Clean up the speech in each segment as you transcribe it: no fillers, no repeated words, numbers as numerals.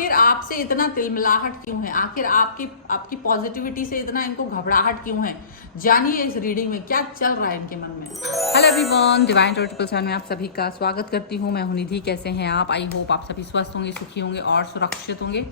आखिर आपसे इतना तिलमिलाहट क्यों है, आखिर आपकी आपकी पॉजिटिविटी से इतना इनको घबराहट क्यों है। जानिए इस रीडिंग में क्या चल रहा है इनके मन में। हेलो एवरीवन, डिवाइन टोटल सन में आप सभी का स्वागत करती हूँ। मैं हूं निधि। कैसे हैं आप? आई होप आप सभी स्वस्थ होंगे, सुखी होंगे और सुरक्षित होंगे।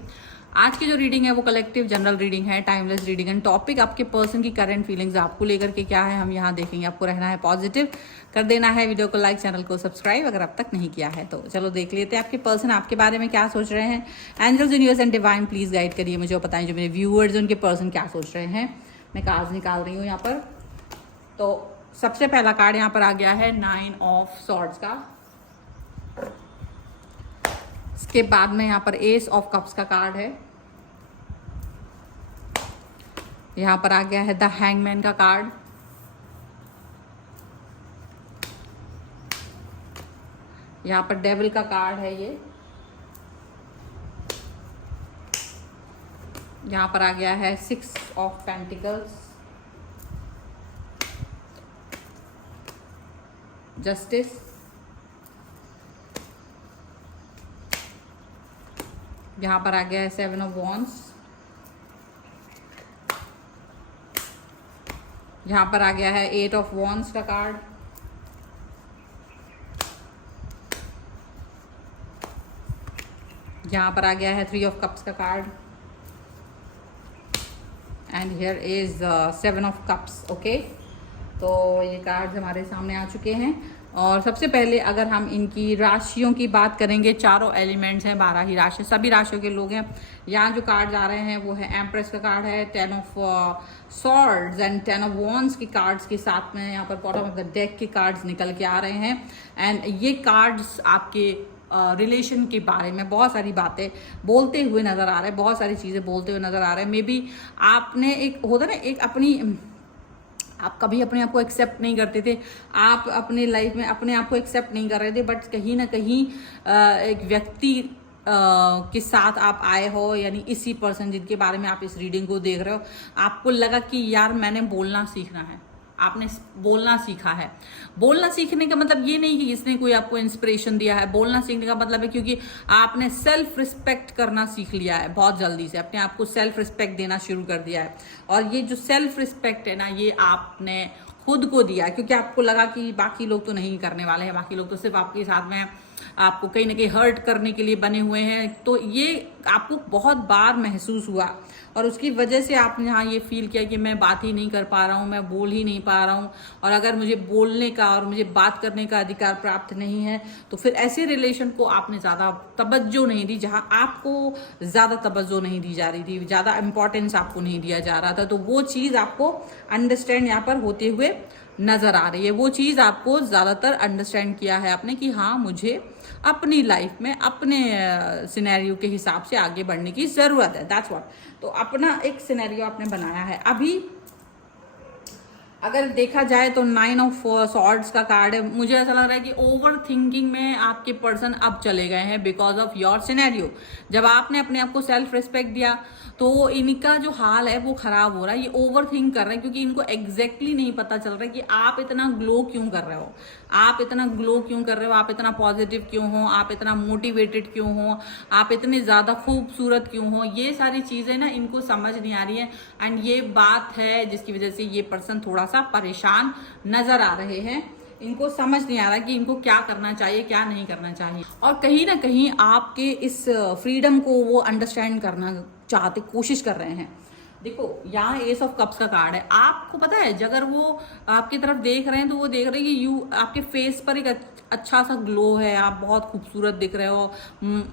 आज की जो रीडिंग है वो कलेक्टिव जनरल रीडिंग है, टाइमलेस रीडिंग है। टॉपिक आपके पर्सन की करंट फीलिंग्स आपको लेकर के क्या है हम यहाँ देखेंगे। आपको रहना है पॉजिटिव, कर देना है वीडियो को लाइक, चैनल को सब्सक्राइब अगर अब तक नहीं किया है तो। चलो देख लेते हैं आपके पर्सन आपके बारे में क्या सोच रहे हैं। Angels, universe and divine please guide करिए मुझे और बताएं जो मेरे व्यूअर्स उनके पर्सन क्या सोच रहे हैं। मैं कार्ड्स निकाल रही हूँ यहाँ पर। तो सबसे पहला कार्ड यहाँ पर आ गया है 9 ऑफ सॉर्ड्स का। इसके बाद में यहाँ पर एस ऑफ कप्स का कार्ड है। यहाँ पर आ गया है द हैंगमैन का कार्ड। यहाँ पर डेविल का कार्ड है ये। यहाँ पर आ गया है 6 ऑफ पेंटिकल्स, जस्टिस। यहाँ पर आ गया है 7 ऑफ वॉन्ड्स। यहाँ पर आ गया है 8 ऑफ वॉन्ड्स का कार्ड। यहाँ पर आ गया है 3 ऑफ कप्स का card. And here is 7 of cups. Okay, तो ये कार्ड्स हमारे सामने आ चुके हैं। और सबसे पहले अगर हम इनकी राशियों की बात करेंगे, चारों एलिमेंट्स हैं, 12 ही राशि, सभी राशियों के लोग हैं। यहाँ जो कार्ड्स आ रहे हैं वो है एम्प्रेस का कार्ड है, 10 of swords and 10 of wands की कार्ड्स के साथ में यहाँ पर बॉटम ऑफ द डेक के कार्ड्स निकल के आ रहे हैं। एंड ये कार्ड्स आपके रिलेशन के बारे में बहुत सारी बातें बोलते हुए नजर आ रहे हैं, बहुत सारी चीज़ें बोलते हुए नजर आ रहे हैं। मे बी आपने एक होता ना, एक अपनी, आप कभी अपने आप को एक्सेप्ट नहीं करते थे, आप अपने लाइफ में अपने आप को एक्सेप्ट नहीं कर रहे थे, बट कहीं ना कहीं एक व्यक्ति के साथ आप आए हो, यानी इसी पर्सन जिनके बारे में आप इस रीडिंग को देख रहे हो, आपको लगा कि यार मैंने बोलना सीखना है, आपने बोलना सीखा है। बोलना सीखने का मतलब ये नहीं कि इसने कोई आपको इंस्पिरेशन दिया है। बोलना सीखने का मतलब है क्योंकि आपने सेल्फ रिस्पेक्ट करना सीख लिया है, बहुत जल्दी से अपने आप को सेल्फ रिस्पेक्ट देना शुरू कर दिया है। और ये जो सेल्फ रिस्पेक्ट है ना, ये आपने खुद को दिया, क्योंकि आपको लगा कि बाकी लोग तो नहीं करने वाले हैं, बाकी लोग तो सिर्फ आपके साथ में आपको कहीं ना कहीं हर्ट करने के लिए बने हुए हैं। तो ये आपको बहुत बार महसूस हुआ और उसकी वजह से आपने यहाँ ये फील किया कि मैं बात ही नहीं कर पा रहा हूँ, मैं बोल ही नहीं पा रहा हूँ, और अगर मुझे बोलने का और मुझे बात करने का अधिकार प्राप्त नहीं है तो फिर ऐसे रिलेशन को आपने ज़्यादा तवज्जो नहीं दी, जहाँ आपको ज़्यादा तवज्जो नहीं दी जा रही थी, ज़्यादा इंपॉर्टेंस आपको नहीं दिया जा रहा था। तो वो चीज़ आपको अंडरस्टैंड यहाँ पर होते हुए नजर आ रही है। वो चीज़ आपको ज़्यादातर अंडरस्टैंड किया है आपने कि हाँ, मुझे अपनी लाइफ में अपने सिनेरियो के हिसाब से आगे बढ़ने की ज़रूरत है। That's what. तो अपना एक सिनेरियो आपने बनाया है। अभी अगर देखा जाए तो 9 ऑफ सॉर्ड्स का कार्ड है। मुझे ऐसा लग रहा है कि ओवर थिंकिंग में आपके पर्सन अब चले गए हैं बिकॉज ऑफ योर सिनेरियो। जब आपने अपने आप को सेल्फ रिस्पेक्ट दिया तो इनका जो हाल है वो खराब हो रहा है। ये ओवर थिंक कर रहे हैं क्योंकि इनको एग्जैक्टली नहीं पता चल रहा है कि आप इतना ग्लो क्यों कर रहे हो, आप इतना ग्लो क्यों कर रहे हो, आप इतना पॉजिटिव क्यों हो, आप इतना मोटिवेटेड क्यों हो, आप इतने ज़्यादा खूबसूरत क्यों हो। ये सारी चीज़ें ना इनको समझ नहीं आ रही है। एंड ये बात है जिसकी वजह से ये पर्सन थोड़ा सा परेशान नजर आ रहे हैं। इनको समझ नहीं आ रहा कि इनको क्या करना चाहिए, क्या नहीं करना चाहिए। और कहीं ना कहीं आपके इस फ्रीडम को वो अंडरस्टैंड करना चाहते, कोशिश कर रहे हैं। देखो यहाँ एस ऑफ कप्स का कार्ड है। आपको पता है अगर वो आपकी तरफ देख रहे हैं तो वो देख रहे हैं कि यू आपके फेस पर एक अच्छा सा ग्लो है, आप बहुत खूबसूरत दिख रहे हो।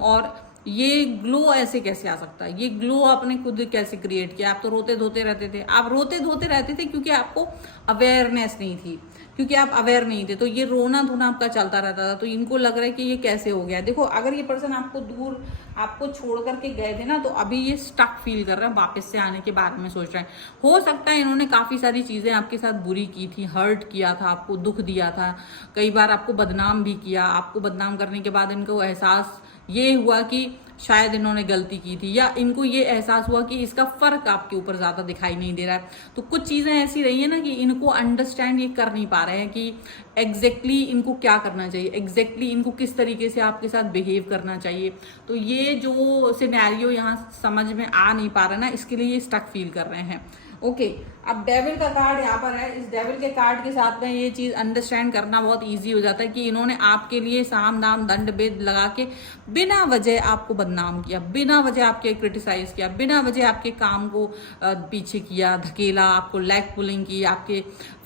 और ये ग्लो ऐसे कैसे आ सकता है? ये ग्लो आपने खुद कैसे क्रिएट किया? आप तो रोते धोते रहते थे, आप रोते धोते रहते थे क्योंकि आपको अवेयरनेस नहीं थी, क्योंकि आप अवेयर नहीं थे, तो ये रोना धोना आपका चलता रहता था। तो इनको लग रहा है कि ये कैसे हो गया। देखो अगर ये पर्सन आपको दूर, आपको छोड़ करके गए थे ना, तो अभी ये स्टक फील कर रहे हैं, वापस से आने के बारे में सोच रहे हैं। हो सकता है इन्होंने काफ़ी सारी चीज़ें आपके साथ बुरी की थी, हर्ट किया था, आपको दुख दिया था, कई बार आपको बदनाम भी किया। आपको बदनाम करने के बाद इनको एहसास ये हुआ कि शायद इन्होंने गलती की थी, या इनको ये एहसास हुआ कि इसका फर्क आपके ऊपर ज्यादा दिखाई नहीं दे रहा है। तो कुछ चीजें ऐसी रही है ना कि इनको अंडरस्टैंड ये कर नहीं पा रहे हैं कि एग्जैक्टली इनको क्या करना चाहिए, एग्जैक्टली इनको किस तरीके से आपके साथ बिहेव करना चाहिए। तो ये जो सिनेरियो यहाँ समझ में आ नहीं पा रहा है ना, इसके लिए ये स्टक फील कर रहे हैं। ओके, अब डेविल का कार्ड यहाँ पर है। इस डेविल के कार्ड के साथ में ये चीज अंडरस्टैंड करना बहुत इजी हो जाता है कि इन्होंने आपके लिए साम दाम दंड भेद लगा के बिना वजह आपको बदनाम किया, बिना वजह आपके क्रिटिसाइज किया, बिना वजह आपके काम को पीछे किया, धकेला, आपको लेग पुलिंग की, आपके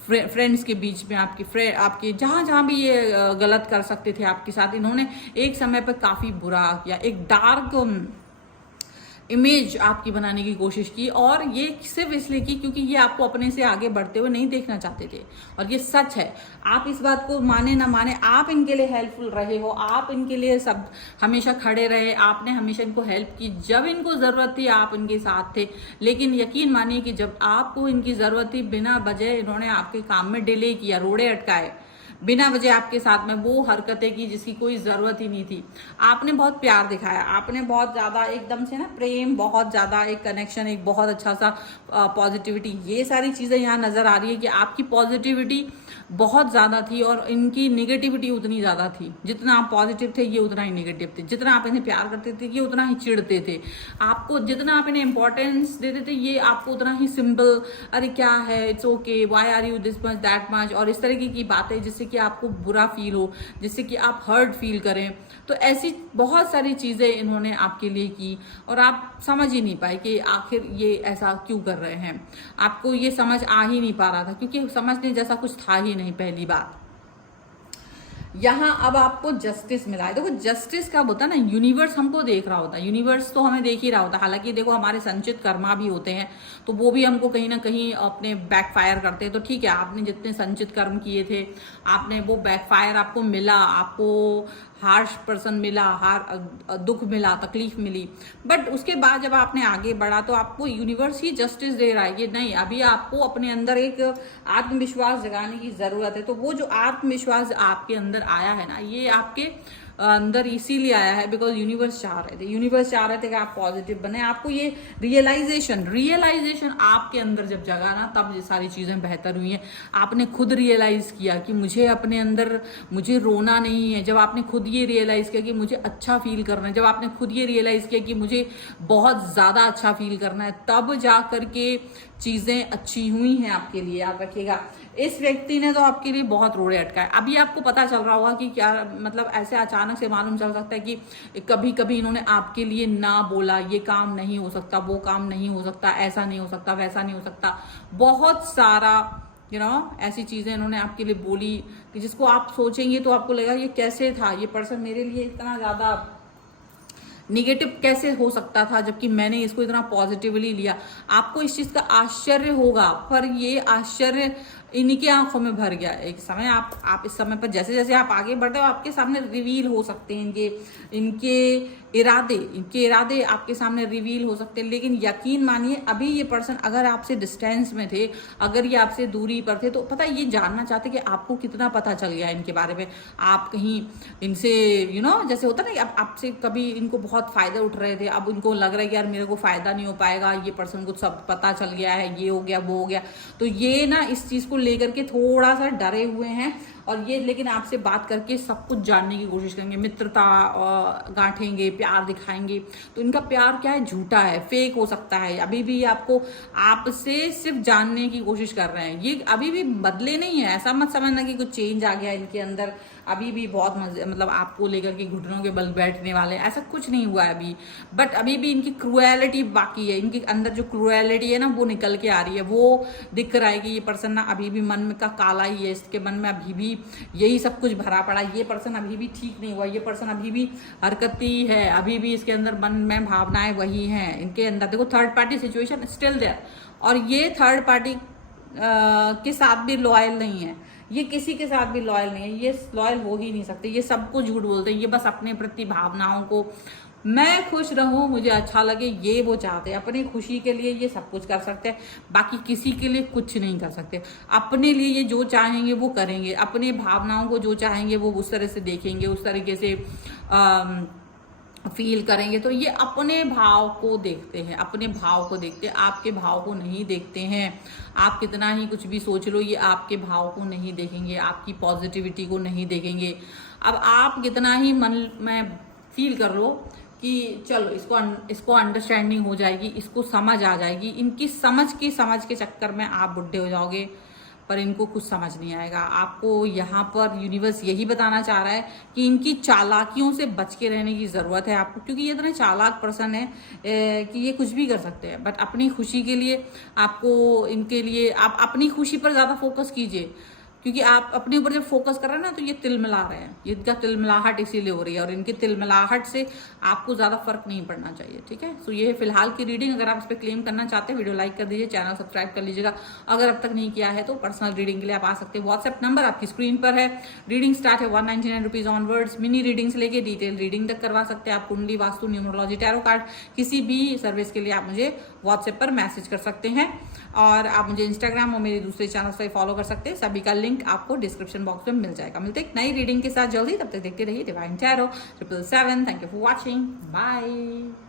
फ्रेंड्स के बीच में, आपके जहां जहां भी ये गलत कर सकते थे आपके साथ, इन्होंने एक समय पर काफी बुरा किया, एक डार्क इमेज आपकी बनाने की कोशिश की। और ये सिर्फ इसलिए की क्योंकि ये आपको अपने से आगे बढ़ते हुए नहीं देखना चाहते थे। और ये सच है, आप इस बात को माने ना माने, आप इनके लिए हेल्पफुल रहे हो, आप इनके लिए सब हमेशा खड़े रहे, आपने हमेशा इनको हेल्प की, जब इनको जरूरत थी आप इनके साथ थे। लेकिन यकीन मानिए कि जब आपको इनकी जरूरत थी, बिना वजह इन्होंने आपके काम में डिले किया, रोड़े अटकाए, बिना वजह आपके साथ में वो हरकतें की जिसकी कोई जरूरत ही नहीं थी। आपने बहुत प्यार दिखाया, आपने बहुत ज्यादा एकदम से ना प्रेम, बहुत ज्यादा एक कनेक्शन, एक बहुत अच्छा सा पॉजिटिविटी, ये सारी चीजें यहाँ नजर आ रही है कि आपकी पॉजिटिविटी बहुत ज्यादा थी और इनकी निगेटिविटी उतनी ज्यादा थी। जितना आप पॉजिटिव थे ये उतना ही निगेटिव थे, जितना आप इन्हें प्यार करते थे ये उतना ही चिढ़ते थे आपको, जितना आप इन्हें इंपॉर्टेंस देते थे ये आपको उतना ही सिंपल, अरे क्या है, it's okay, why are you this much that much, और इस तरीके की बातें जिससे कि आपको बुरा फील हो, जिससे कि आप हर्ट फील करें। तो ऐसी बहुत सारी चीजें इन्होंने आपके लिए की और आप समझ ही नहीं पाए कि आखिर ये ऐसा क्यों कर रहे हैं। आपको ये समझ आ ही नहीं पा रहा था क्योंकि समझने जैसा कुछ था ही नहीं। पहली बात यहाँ अब आपको जस्टिस मिला है। देखो जस्टिस कब होता है ना, यूनिवर्स हमको देख रहा होता है, यूनिवर्स तो हमें देख ही रहा होता है। हालांकि देखो हमारे संचित कर्मा भी होते हैं तो वो भी हमको कहीं ना कहीं अपने बैकफायर करते हैं। तो ठीक है, आपने जितने संचित कर्म किए थे आपने वो बैकफायर आपको मिला, आपको हार्श पर्सन मिला, दुख मिला, तकलीफ मिली, बट उसके बाद जब आपने आगे बढ़ा तो आपको यूनिवर्स ही जस्टिस दे रहा है कि नहीं, अभी आपको अपने अंदर एक आत्मविश्वास जगाने की जरूरत है। तो वो जो आत्मविश्वास आपके अंदर आया है ना, ये आपके अंदर इसीलिए आया है बिकॉज यूनिवर्स चाह रहे थे कि आप पॉजिटिव बने। आपको ये रियलाइजेशन आपके अंदर जब जगा ना, तब ये सारी चीजें बेहतर हुई हैं। आपने खुद रियलाइज किया कि मुझे अपने अंदर, मुझे रोना नहीं है। जब आपने खुद ये रियलाइज किया कि मुझे अच्छा फील करना है, जब आपने खुद ये रियलाइज किया कि मुझे बहुत ज्यादा अच्छा फील करना है, तब जा करके चीजें अच्छी हुई हैं आपके लिए। याद रखिएगा, इस व्यक्ति ने तो आपके लिए बहुत रोड़े अटकाए। अभी आपको पता चल रहा होगा कि क्या मतलब, ऐसे अचानक से मालूम चल सकता है कि कभी कभी इन्होंने आपके लिए ना बोला, ये काम नहीं हो सकता, वो काम नहीं हो सकता, ऐसा नहीं हो सकता, वैसा नहीं हो सकता, बहुत सारा ऐसी चीजें इन्होंने आपके लिए बोली कि जिसको आप सोचेंगे तो आपको लगेगा ये कैसे था, ये पर्सन मेरे लिए इतना ज्यादा निगेटिव कैसे हो सकता था जबकि मैंने इसको इतना पॉजिटिवली लिया। आपको इस चीज का आश्चर्य होगा, पर ये आश्चर्य इन्हीं आंखों में भर गया। एक समय आप इस समय पर जैसे जैसे आप आगे बढ़ते हो आपके सामने रिवील हो सकते हैं इनके इरादे आपके सामने रिवील हो सकते हैं। लेकिन यकीन मानिए अभी ये पर्सन अगर आपसे डिस्टेंस में थे, अगर ये आपसे दूरी पर थे, तो पता है ये जानना चाहते कि आपको कितना पता चल गया इनके बारे में। आप कहीं इनसे जैसे होता ना कि आपसे कभी इनको बहुत फायदे उठ रहे थे, अब इनको लग रहा है कि यार मेरे को फायदा नहीं हो पाएगा, ये पर्सन को सब पता चल गया है, ये हो गया, वो हो गया। तो ये ना इस चीज को लेकर के थोड़ा सा डरे हुए हैं और ये लेकिन आपसे बात करके सब कुछ जानने की कोशिश करेंगे, मित्रता गांठेंगे, प्यार दिखाएंगे। तो इनका प्यार क्या है, झूठा है, फेक हो सकता है। अभी भी आपको आपसे सिर्फ जानने की कोशिश कर रहे हैं, ये अभी भी बदले नहीं है। ऐसा मत समझना कि कुछ चेंज आ गया इनके अंदर, अभी भी बहुत मतलब आपको लेकर के घुटनों के बल बैठने वाले, ऐसा कुछ नहीं हुआ है अभी। बट अभी भी इनकी क्रूएलिटी बाकी है, इनके अंदर जो क्रूएलिटी है ना वो निकल के आ रही है, वो दिख रहा है कि ये पर्सन ना अभी भी मन में का काला ही है, इसके मन में अभी भी यही सब कुछ भरा पड़ा है। ये पर्सन अभी भी ठीक नहीं हुआ, ये पर्सन अभी भी हरकती है, अभी भी इसके अंदर मन में भावनाएं वही हैं इनके अंदर। देखो third party situation still there, और ये थर्ड पार्टी के साथ भी लॉयल नहीं है, ये किसी के साथ भी लॉयल नहीं है, ये लॉयल हो ही नहीं सकते, ये सबको झूठ बोलते हैं, ये बस अपने प्रति भावनाओं को, मैं खुश रहूं, मुझे अच्छा लगे, ये वो चाहते हैं। अपनी खुशी के लिए ये सब कुछ कर सकते हैं, बाकी किसी के लिए कुछ नहीं कर सकते। अपने लिए ये जो चाहेंगे वो करेंगे, अपने भावनाओं को जो चाहेंगे वो उस तरह से देखेंगे, उस तरीके से फील करेंगे, तो ये अपने भाव को देखते हैं, अपने भाव को देखते हैं, आपके भाव को नहीं देखते हैं। आप कितना ही कुछ भी सोच लो, ये आपके भाव को नहीं देखेंगे, आपकी पॉजिटिविटी को नहीं देखेंगे। अब आप कितना ही मन में फील कर लो कि चलो इसको अंडरस्टैंडिंग हो जाएगी, इसको समझ आ जाएगी, इनकी समझ के चक्कर में आप बुढ़े हो जाओगे, पर इनको कुछ समझ नहीं आएगा। आपको यहाँ पर यूनिवर्स यही बताना चाह रहा है कि इनकी चालाकियों से बच के रहने की ज़रूरत है आपको, क्योंकि ये इतने चालाक पर्सन है कि ये कुछ भी कर सकते हैं। बट अपनी खुशी के लिए आपको, इनके लिए आप अपनी खुशी पर ज़्यादा फोकस कीजिए, क्योंकि आप अपने ऊपर जब फोकस कर रहे हैं ना, तो ये तिलमिला रहे हैं, ये इनका तिलमिलाहट इसीलिए हो रही है, और इनकी तिलमिलाहट से आपको ज़्यादा फर्क नहीं पड़ना चाहिए, ठीक है। सो ये है फिलहाल की रीडिंग। अगर आप इस पर क्लेम करना चाहते हैं, वीडियो लाइक कर दीजिए, चैनल सब्सक्राइब कर लीजिएगा। अगर अब तक नहीं किया है तो पर्सनल रीडिंग के लिए आप आ सकते हैं, व्हाट्सएप नंबर आपकी स्क्रीन पर है। रीडिंग स्टार्ट है 199 रुपीज ऑनवर्ड्स। मिनी रीडिंग से लेके डिटेल रीडिंग तक करवा सकते हैं आप। कुंडली, वास्तु, न्यूमरोलॉजी, टैरो कार्ड, किसी भी सर्विस के लिए आप मुझे व्हाट्सएप पर मैसेज कर सकते हैं, और आप मुझे इंस्टाग्राम और मेरे दूसरे चैनल पर फॉलो कर सकते हैं। सभी का लिंक आपको डिस्क्रिप्शन बॉक्स में मिल जाएगा। मिलते हैं नई रीडिंग के साथ जल्दी, तब तक देखते रहिए divine tarot 777। Thank you for watching, bye.